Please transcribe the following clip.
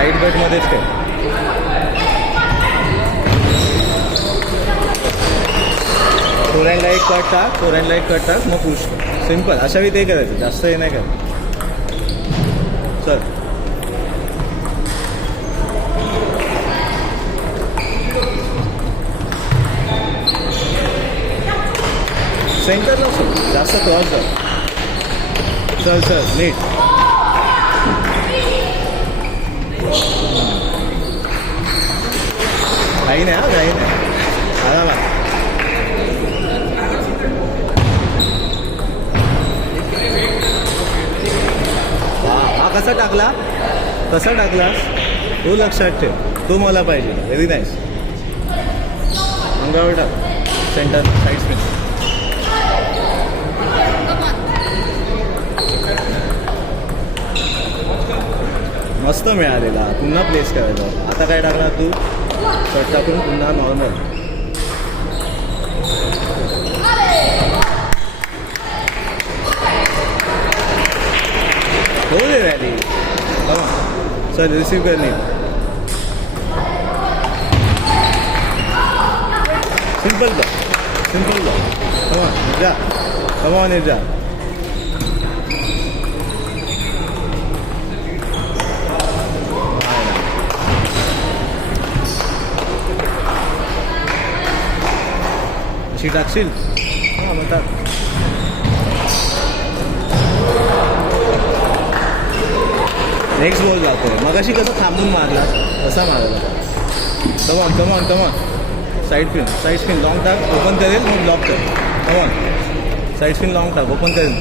Side कटमध्येच काय. Four and light cut टाक, four and light cut टाक, मग पुश. सिम्पल. अशा वेळी ते करायचं, जास्त हे नाही करायचं. चल सेंटरला सोड, जास्त क्रॉस कर. चल चल नीट. घाई नाही, हा घाई नाही, आरामात. हा कसा टाकला, कसा टाकलास तो लक्षात ठेव, तो मला पाहिजे. Very nice. अंगावर टाक, सेंटर साईड स्पिन. मस्त मिळालेला. पुन्हा प्लेस करायचा. आता काय टाकणार तू, शॉट टाकून पुन्हा नॉर्मल. हो दे रॅली. सर रिसीव करणे. सिंपल कर, सिंपल कर. कमा निर्जा, कमा निर्जा. अशी टाकशील. हां म्हणतात नेक्स्ट बॉल जातोय. मगाशी कसं थांबून मारला तसा मारला. Come on come on come on. Side spin, side spin long टाक, ओपन करेल मग ब्लॉक कर. कमॉन साईड स्पिन लॉंग टाक, ओपन करेल.